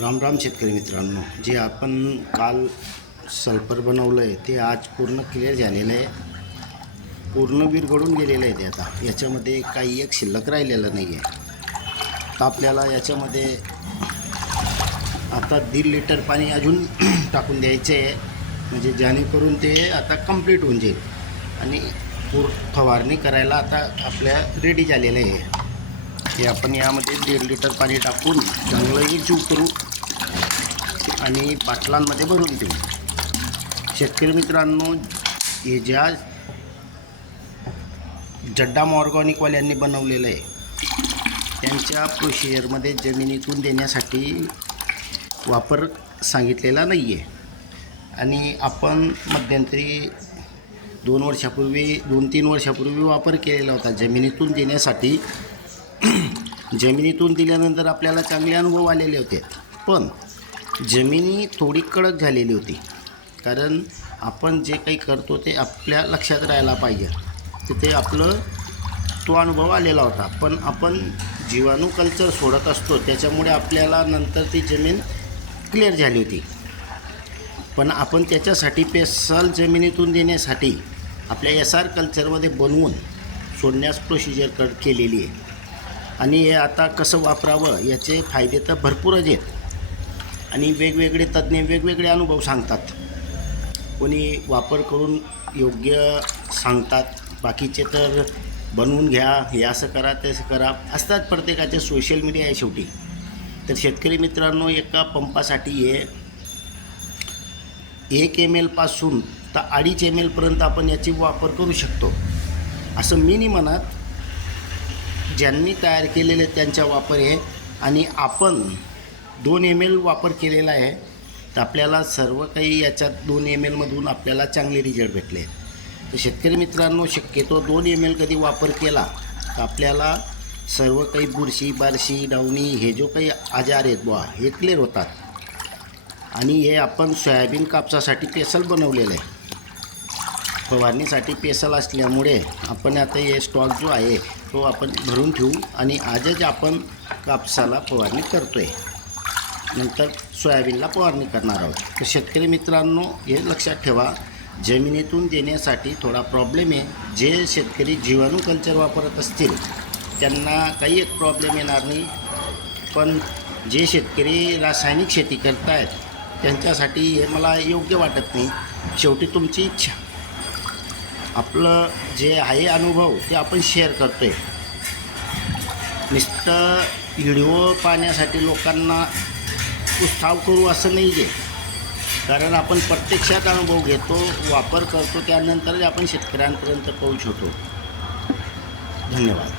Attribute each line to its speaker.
Speaker 1: राम राम शेतकरी मित्रांनो जे आपण काल सल्फर बनवलं आहे ते आज पूर्ण क्लिअर झालेलं आहे. पूर्ण विरघडून गेलेलं आहे ते आता. याच्यामध्ये काही एक शिल्लक राहिलेलं नाही आहे तर आपल्याला याच्यामध्ये आता दीड लिटर पाणी अजून टाकून द्यायचं आहे म्हणजे जेणेकरून ते आता कंप्लीट होऊन जाईल. आणि पूर फवारणी करायला आता आपल्या रेडी झालेलं आहे. हे आपण यामध्ये दीड लिटर पाणी टाकून चांगलंही चूक करू आणि बाटलांमध्ये भरून देऊ. शेतकरी मित्रांनो हे ज्या जड्डा ऑर्गॉनिकवाल्यांनी बनवलेलं आहे त्यांच्या प्रोसिजरमध्ये जमिनीतून देण्यासाठी वापर सांगितलेला नाही आहे आणि आपण मध्यंतरी दोन वर्षापूर्वी दोन तीन वर्षापूर्वी वापर केलेला होता जमिनीतून देण्यासाठी. जमिनीतून दिल्यानंतर आपल्याला चांगले अनुभव आलेले होते. पण जमिनी थोडी कडक झालेली होती. कारण आपण जे काही करतो ते आपल्या लक्षात राहायला पाहिजे. तिथे आपलं तो अनुभव आलेला होता. पण आपण जीवाणू कल्चर सोडत असतो त्याच्यामुळे आपल्याला नंतर ती जमीन क्लिअर झाली होती. पण आपण त्याच्यासाठी पेसल जमिनीतून देण्यासाठी आपल्या एस आर कल्चरमध्ये बनवून सोडण्यास प्रोसिजर कर केलेली आहे. आणि हे आता कसं वापरावं याचे फायदे तर भरपूरच आहेत. आणि वेगवेगळे तज्ज्ञ वेगवेगळे अनुभव सांगतात. कोणी वापर करून योग्य सांगतात. बाकीचे तर बनवून घ्या हे असं करा तसं करा. असतात प्रत्येकाचे सोशल मीडिया आहे शेवटी. तर शेतकरी मित्रांनो एका पंपासाठी हे एक एम एलपासून तर अडीच एम एलपर्यंत आपण याची वापर करू शकतो. असं मी नाही म्हणत. ज्यांनी तयार केलेले त्यांचा वापर आहे आणि आपण दोन एम एल वापर केलेला आहे तर आपल्याला सर्व काही याच्यात दोन एम एलमधून आपल्याला चांगले रिझल्ट भेटले तर शेतकरी मित्रांनो शक्यतो दोन एम एल कधी वापर केला तर आपल्याला सर्व काही बुरशी बारशी डावणी हे जो काही आजार आहेत बुवा हे क्लिअर होतात. आणि हे आपण सोयाबीन कापसासाठी पेसल बनवलेलं आहे. फवारणीसाठी पेसल असल्यामुळे आपण आता हे स्टॉक जो आहे तो आपण भरून ठेवू आणि आजच आपण कापसाला फवारणी करतो आहे नंतर सोयाबीनला फवारणी करणार आहोत. तर शेतकरी मित्रांनो हे लक्षात ठेवा जमिनीतून देण्यासाठी थोडा प्रॉब्लेम आहे. जे शेतकरी जीवाणू कल्चर वापरत असतील त्यांना काही एक प्रॉब्लेम येणार नाही. पण जे शेतकरी रासायनिक शेती करत आहेत त्यांच्यासाठी हे मला योग्य वाटत नाही. शेवटी तुमची इच्छा. आपलं जे आहे अनुभव ते आपण शेअर करतो आहे नुसतं व्हिडिओ पाहण्यासाठी लोकांना उत्साह करू असं नाही आहे कारण आपण प्रत्यक्षात अनुभव घेतो वापर करतो त्यानंतरच आपण शेतकऱ्यांपर्यंत पोहोचवतो. धन्यवाद.